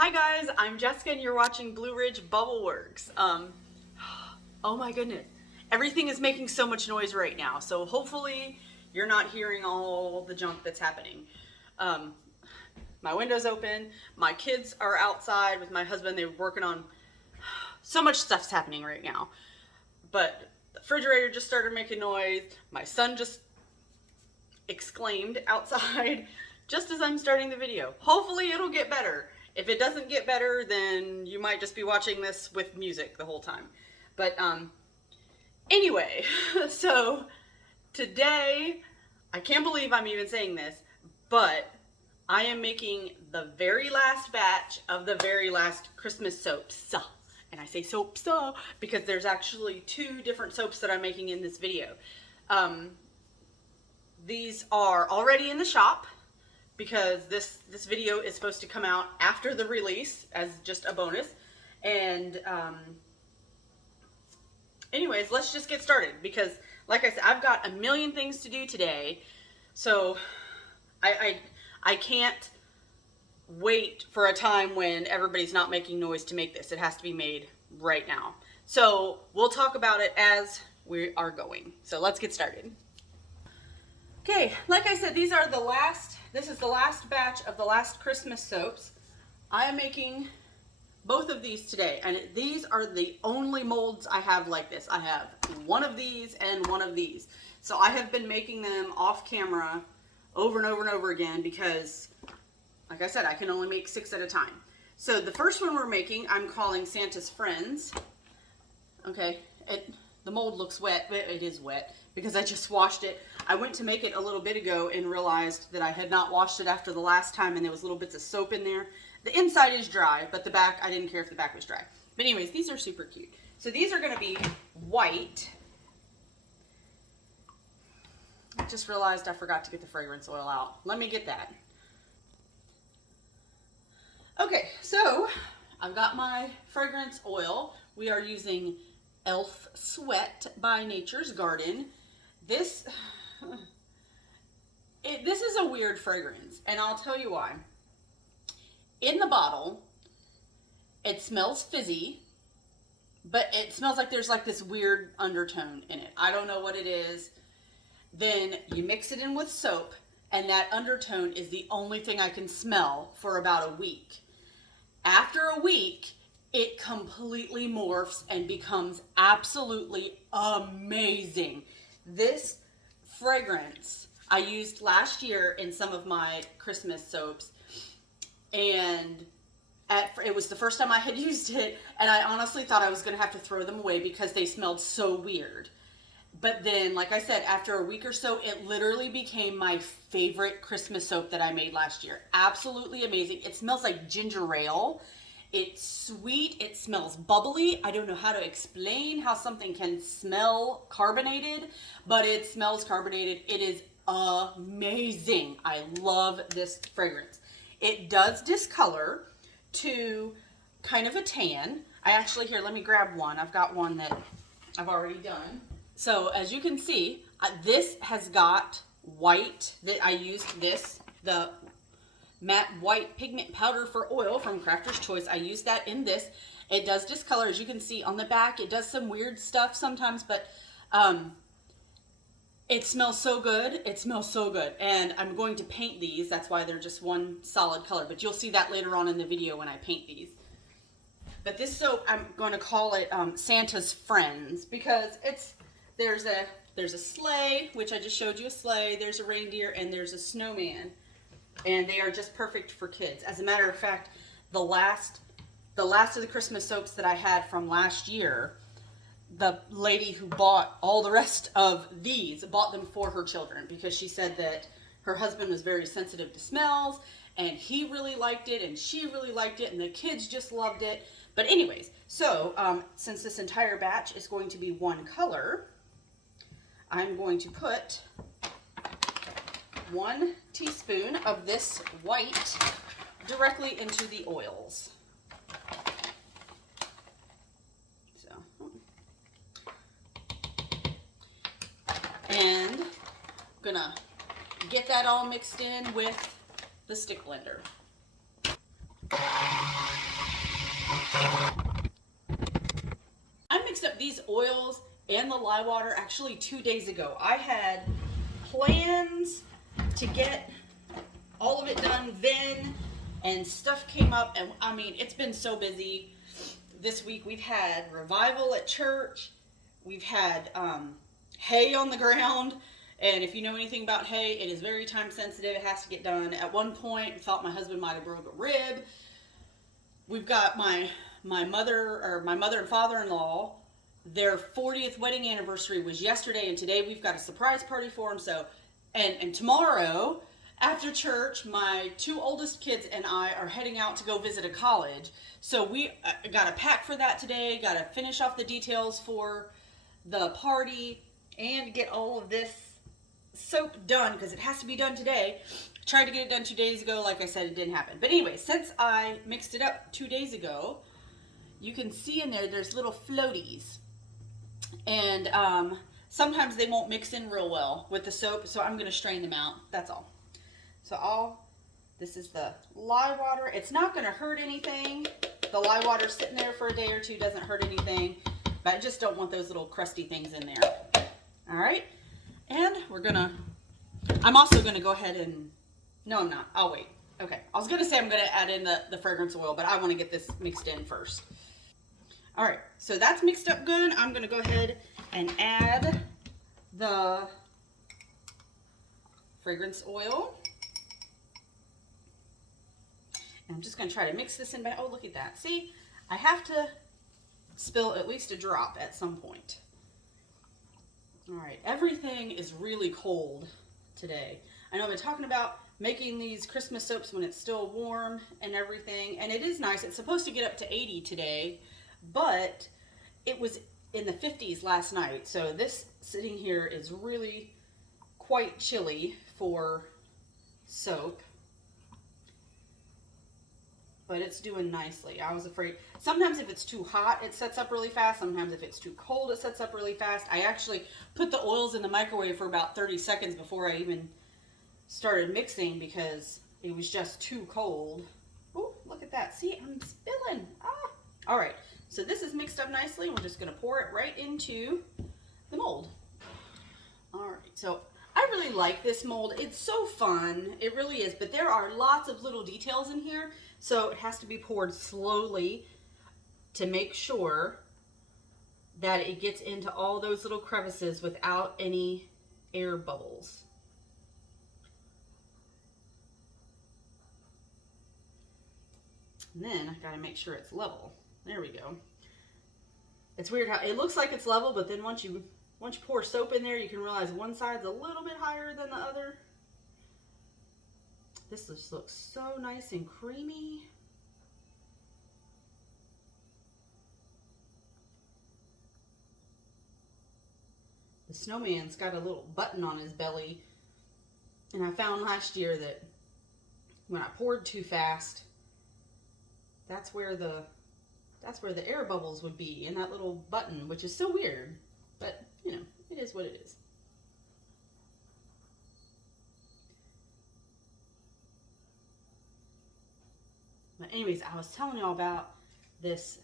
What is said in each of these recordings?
Hi guys, I'm Jessica and you're watching Blue Ridge Bubble Works. Oh my goodness. Everything is making so much noise right now, so hopefully you're not hearing all the junk that's happening. My window's open, my kids are outside with my husband, they're working on so much stuff's happening right now. But the refrigerator just started making noise, my son just exclaimed outside just as I'm starting the video. Hopefully it'll get better. If it doesn't get better, then you might just be watching this with music the whole time. But anyway, so today, I can't believe I'm even saying this, but I am making the very last batch of the very last Christmas soaps. And I say soaps because there's actually two different soaps that I'm making in this video. These are already in the shop because this video is supposed to come out after the release as just a bonus. And anyways, let's just get started because like I said, I've got a million things to do today. So I can't wait for a time when everybody's not making noise to make this. It has to be made right now. So we'll talk about it as we are going. So let's get started. Okay, like I said, this is the last batch of the last Christmas soaps. I am making both of these today, and these are the only molds I have like this. I have one of these and one of these. So I have been making them off camera over and over and over again because, like I said, I can only make 6 at a time. So the first one we're making, I'm calling Santa's Friends. Okay, the mold looks wet, but it is wet because I just washed it. I went to make it a little bit ago and realized that I had not washed it after the last time and there was little bits of soap in there. The inside is dry, but the back, I didn't care if the back was dry. But anyways, these are super cute. So these are gonna be white. I just realized I forgot to get the fragrance oil out. Let me get that. Okay, so I've got my fragrance oil. We are using Elf Sweat by Nature's Garden. This is a weird fragrance, and I'll tell you why. In the bottle, it smells fizzy, but it smells like there's like this weird undertone in it. I don't know what it is. Then you mix it in with soap, and that undertone is the only thing I can smell for about a week. After a week, it completely morphs and becomes absolutely amazing. This fragrance I used last year in some of my Christmas soaps, and it was the first time I had used it, and I honestly thought I was going to have to throw them away because they smelled so weird. But then, like I said, after a week or so, it literally became my favorite Christmas soap that I made last year. Absolutely amazing. It smells like ginger ale. It's sweet. It smells bubbly. I don't know how to explain how something can smell carbonated, but it smells carbonated. It is amazing. I love this fragrance. It does discolor to kind of a tan. Here, let me grab one. I've got one that I've already done. So as you can see, this has got white. I used this, the matte white pigment powder for oil from Crafter's Choice. I used that in this. It does discolor, as you can see on the back. It does some weird stuff sometimes, but it smells so good. It smells so good. And I'm going to paint these. That's why they're just one solid color, but you'll see that later on in the video when I paint these. But this soap, I'm going to call it Santa's Friends because there's a sleigh, which I just showed you a sleigh. There's a reindeer and there's a snowman. And they are just perfect for kids. As a matter of fact, the last of the Christmas soaps that I had from last year, the lady who bought all the rest of these bought them for her children because she said that her husband was very sensitive to smells and he really liked it and she really liked it and the kids just loved it. But anyways, so since this entire batch is going to be one color, I'm going to put 1 teaspoon of this white directly into the oils. So, and I'm gonna get that all mixed in with the stick blender. these oils and the lye water actually 2 days ago. I had plans to get all of it done then, and stuff came up, and I mean, it's been so busy this week. We've had revival at church. We've had hay on the ground, and if you know anything about hay, it is very time sensitive. It has to get done. At one point, I thought my husband might have broke a rib. We've got my mother and father-in-law. Their 40th wedding anniversary was yesterday, and today we've got a surprise party for them. So, and tomorrow after church, my 2 oldest kids and I are heading out to go visit a college. So we got to pack for that today. Got to finish off the details for the party and get all of this soap done because it has to be done today. Tried to get it done 2 days ago. Like I said, it didn't happen. But anyway, since I mixed it up 2 days ago, you can see in there's little floaties. And sometimes they won't mix in real well with the soap, so I'm going to strain them out. That's all. So this is the lye water. It's not going to hurt anything. The lye water sitting there for a day or two doesn't hurt anything, but I just don't want those little crusty things in there. All right. And I'm also going to go ahead and, no, I'm not. I'll wait. Okay. I was going to say I'm going to add in the fragrance oil, but I want to get this mixed in first. All right. So that's mixed up good. I'm going to go ahead and add the fragrance oil. And I'm just going to try to mix this in. Oh, look at that. See, I have to spill at least a drop at some point. All right, everything is really cold today. I know I've been talking about making these Christmas soaps when it's still warm and everything, and it is nice. It's supposed to get up to 80 today, but it was in the 50s last night, so this sitting here is really quite chilly for soap. But it's doing nicely. I was afraid. Sometimes if it's too hot, it sets up really fast. Sometimes if it's too cold, it sets up really fast. I actually put the oils in the microwave for about 30 seconds before I even started mixing because it was just too cold. Oh, look at that. See, I'm spilling. Ah. All right, so this is mixed up nicely. We're just going to pour it right into the mold. All right, so I really like this mold. It's so fun. It really is, but there are lots of little details in here. So it has to be poured slowly to make sure that it gets into all those little crevices without any air bubbles. And then I gotta make sure it's level. There we go. It's weird how it looks like it's level, but then once you pour soap in there, you can realize one side's a little bit higher than the other. This just looks so nice and creamy. The snowman's got a little button on his belly. And I found last year that when I poured too fast, that's where the air bubbles would be in that little button, which is so weird. But, you know, it is what it is. But anyways, I was telling y'all about this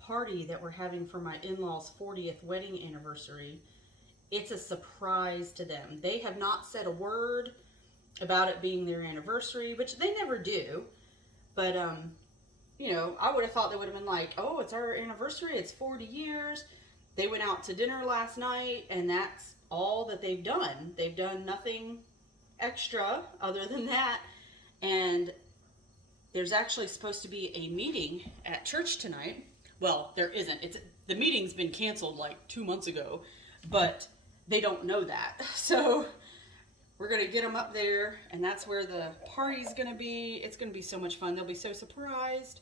party that we're having for my in-laws' 40th wedding anniversary. It's a surprise to them. They have not said a word about it being their anniversary, which they never do. But, you know, I would have thought they would have been like, oh, it's our anniversary. It's 40 years. They went out to dinner last night, and that's all that they've done. They've done nothing extra other than that. And there's actually supposed to be a meeting at church tonight. Well, there isn't. The meeting's been canceled like 2 months ago, but they don't know that. So we're going to get them up there, and that's where the party's going to be. It's going to be so much fun. They'll be so surprised.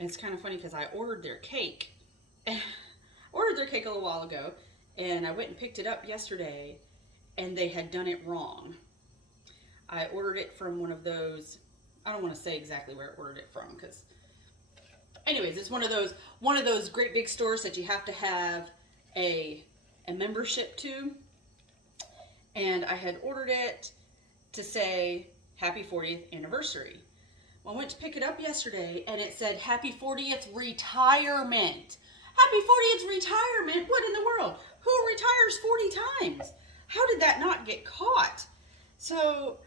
And it's kind of funny because I ordered their cake. Ordered their cake a little while ago, and I went and picked it up yesterday, and they had done it wrong. I ordered it from one of those, I don't want to say exactly where I ordered it from, because anyways, it's one of those great big stores that you have to have a membership to. And I had ordered it to say happy 40th anniversary. I went to pick it up yesterday and it said happy 40th retirement. Happy 40th retirement? What in the world? Who retires 40 times? How did that not get caught? So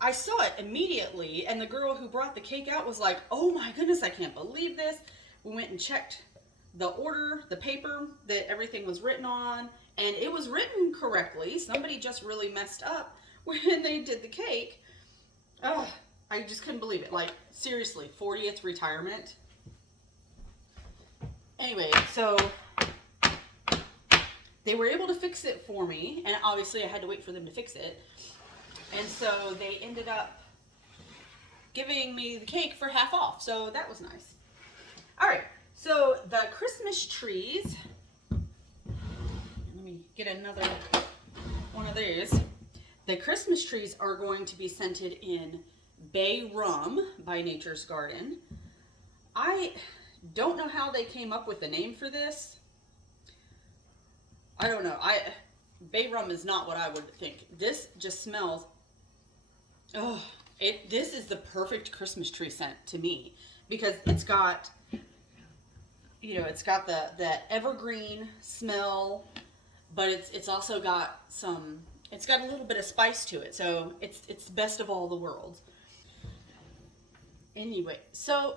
I saw it immediately, and the girl who brought the cake out was like, oh my goodness, I can't believe this. We went and checked the order, the paper that everything was written on, and it was written correctly. Somebody just really messed up when they did the cake. Oh, I just couldn't believe it. Like, seriously, 40th retirement. Anyway, so they were able to fix it for me, and obviously I had to wait for them to fix it. And so they ended up giving me the cake for half off, so that was nice. All right, so the Christmas trees, let me get another one of these. The Christmas trees are going to be scented in Bay Rum by Nature's Garden. I don't know how they came up with the name for this. I don't know. Bay Rum is not what I would think. This just smells. Oh, this is the perfect Christmas tree scent to me, because it's got, you know, it's got that evergreen smell, but it's also got some. It's got a little bit of spice to it, so it's the best of all the worlds. Anyway, so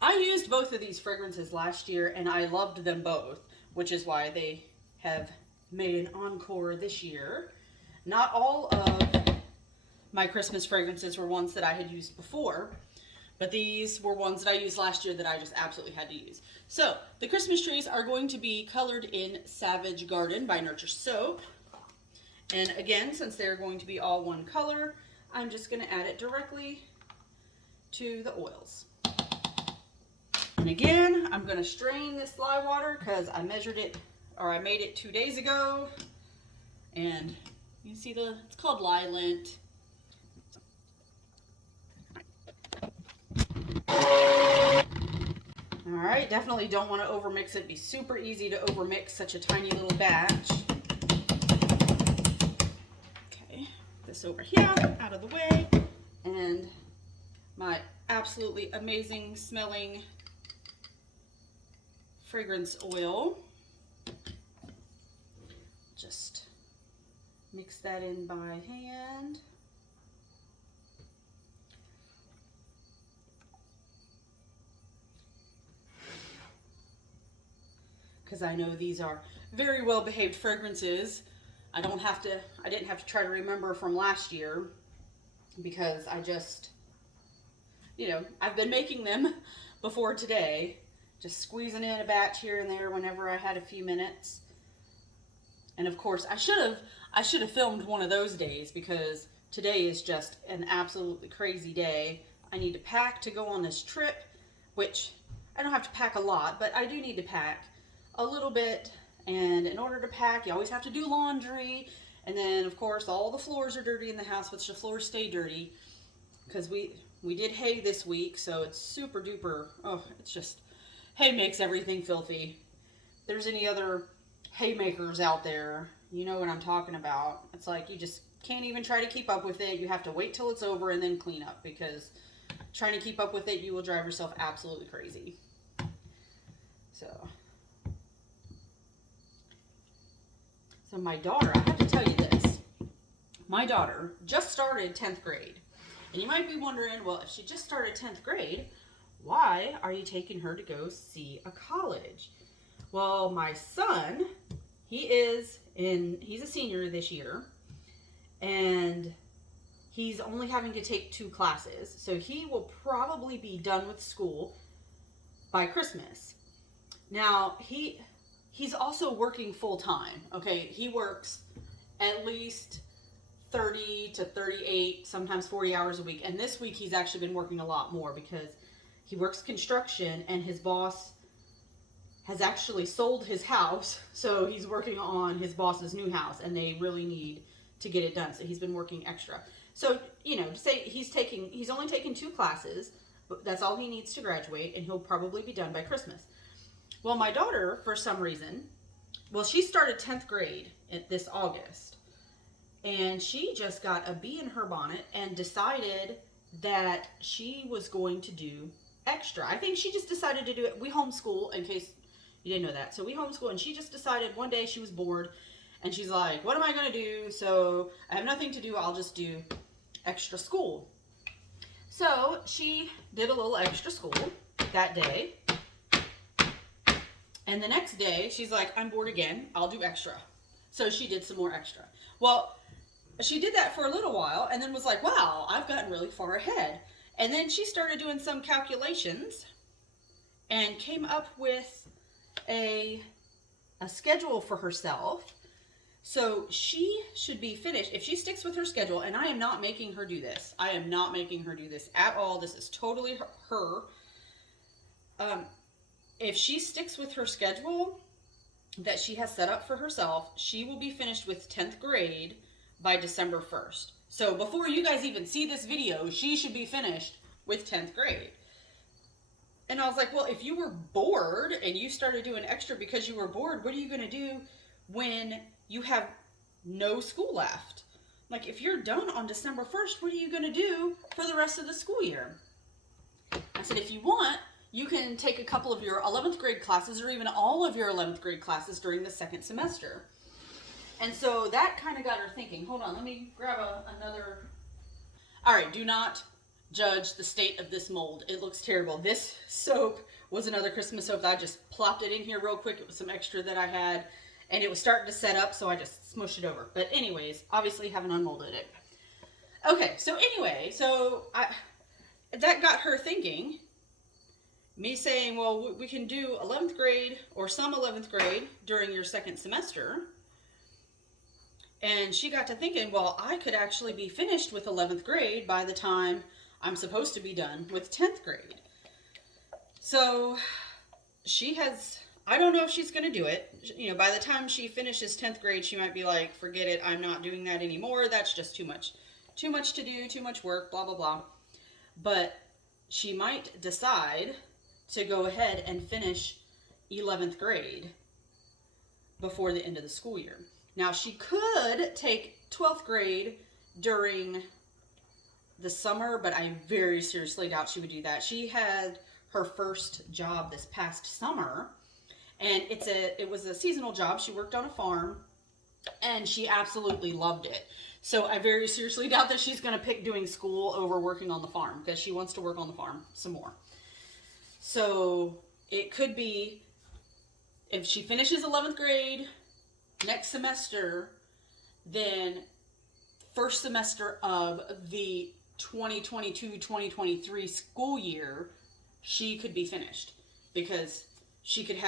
I used both of these fragrances last year, and I loved them both, which is why they have made an encore this year. Not all of my Christmas fragrances were ones that I had used before, but these were ones that I used last year that I just absolutely had to use. So the Christmas trees are going to be colored in Savage Garden by Nurture Soap. And again, since they're going to be all one color, I'm just going to add it directly to the oils. And again, I'm going to strain this lye water because I measured it, or I made it 2 days ago. And you see it's called lye lint. All right, definitely don't want to overmix it. It'd be super easy to overmix such a tiny little batch. Okay, this over here, out of the way. And my absolutely amazing smelling fragrance oil. Just mix that in by hand. Because I know these are very well behaved fragrances. I didn't have to try to remember from last year, because I just, you know, I've been making them before today, just squeezing in a batch here and there whenever I had a few minutes. And of course, I should have filmed one of those days, because today is just an absolutely crazy day. I need to pack to go on this trip, which I don't have to pack a lot, but I do need to pack a little bit. And in order to pack, you always have to do laundry. And then of course all the floors are dirty in the house, which the floors stay dirty because we did hay this week, so it's super duper. Oh, it's just, hay makes everything filthy. If there's any other haymakers out there, you know what I'm talking about. It's like you just can't even try to keep up with it. You have to wait till it's over and then clean up, because trying to keep up with it, you will drive yourself absolutely crazy. So my daughter, I have to tell you this. My daughter just started 10th grade. And you might be wondering, well, if she just started 10th grade, why are you taking her to go see a college? Well, my son, he's a senior this year, and he's only having to take 2 classes. So he will probably be done with school by Christmas. Now, he's also working full-time, okay? He works at least 30 to 38, sometimes 40 hours a week. And this week he's actually been working a lot more, because he works construction and his boss has actually sold his house. So he's working on his boss's new house, and they really need to get it done. So he's been working extra. So, you know, say he's only taken 2 classes, but that's all he needs to graduate, and he'll probably be done by Christmas. Well, my daughter, for some reason, she started 10th grade this August, and she just got a bee in her bonnet and decided that she was going to do extra. I think she just decided to do it. We homeschool, in case you didn't know that. So we homeschool, and she just decided one day she was bored, and she's like, what am I going to do? So I have nothing to do. I'll just do extra school. So she did a little extra school that day. And the next day, she's like, I'm bored again. I'll do extra. So she did some more extra. Well, she did that for a little while and then was like, wow, I've gotten really far ahead. And then she started doing some calculations and came up with a schedule for herself. So she should be finished if she sticks with her schedule. And I am not making her do this. I am not making her do this at all. This is totally her. If she sticks with her schedule that she has set up for herself, she will be finished with 10th grade by December 1st. So before you guys even see this video, she should be finished with 10th grade. And I was like, well, if you were bored and you started doing extra because you were bored, what are you going to do when you have no school left? Like, if you're done on December 1st, what are you going to do for the rest of the school year? I said, if you want, you can take a couple of your 11th grade classes or even all of your 11th grade classes during the second semester. And so that kind of got her thinking. Hold on, let me grab another. All right, do not judge the state of this mold. It looks terrible. This soap was another Christmas soap that I just plopped it in here real quick. It was some extra that I had, and it was starting to set up, so I just smushed it over. But anyways, obviously haven't unmolded it. Okay, so anyway, that got her thinking. Me saying, well, we can do 11th grade or some 11th grade during your second semester. And she got to thinking, well, I could actually be finished with 11th grade by the time I'm supposed to be done with 10th grade. So I don't know if she's going to do it. You know, by the time she finishes 10th grade, she might be like, forget it, I'm not doing that anymore. That's just too much to do, too much work, blah, blah, blah. But she might decide to go ahead and finish 11th grade before the end of the school year. Now, she could take 12th grade during the summer, but I very seriously doubt she would do that. She had her first job this past summer, and it was a seasonal job. She worked on a farm, and she absolutely loved it. So I very seriously doubt that she's going to pick doing school over working on the farm, because she wants to work on the farm some more. So it could be, if she finishes 11th grade next semester, then first semester of the 2022-2023 school year, she could be finished, because she could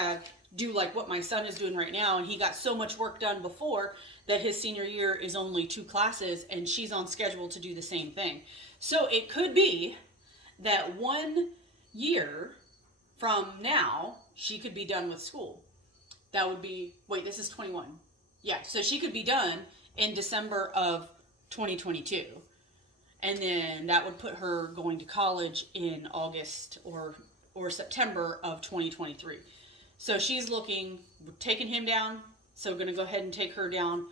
do like what my son is doing right now, and he got so much work done before that his senior year is only 2 classes, and she's on schedule to do the same thing. So it could be that 1 year from now, she could be done with school. That would be, wait, this is 21. Yeah, so she could be done in December of 2022. And then that would put her going to college in August or September of 2023. So she's taking him down. So going to go ahead and take her down.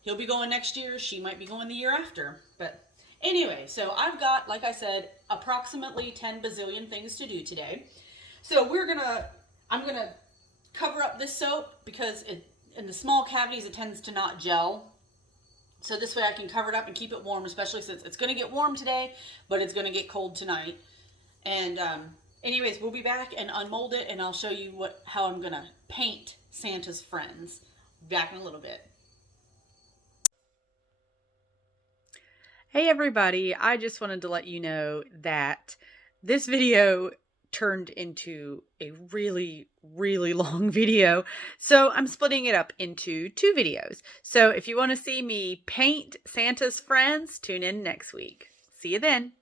He'll be going next year. She might be going the year after. But anyway, so I've got, like I said, approximately 10 bazillion things to do today. So I'm going to cover up this soap, because in the small cavities, it tends to not gel. So this way I can cover it up and keep it warm, especially since it's going to get warm today, but it's going to get cold tonight. And anyways, we'll be back and unmold it, and I'll show you how I'm going to paint Santa's friends. Back in a little bit. Hey everybody, I just wanted to let you know that this video turned into a really, really long video. So I'm splitting it up into 2 videos. So if you want to see me paint Santa's friends, tune in next week. See you then.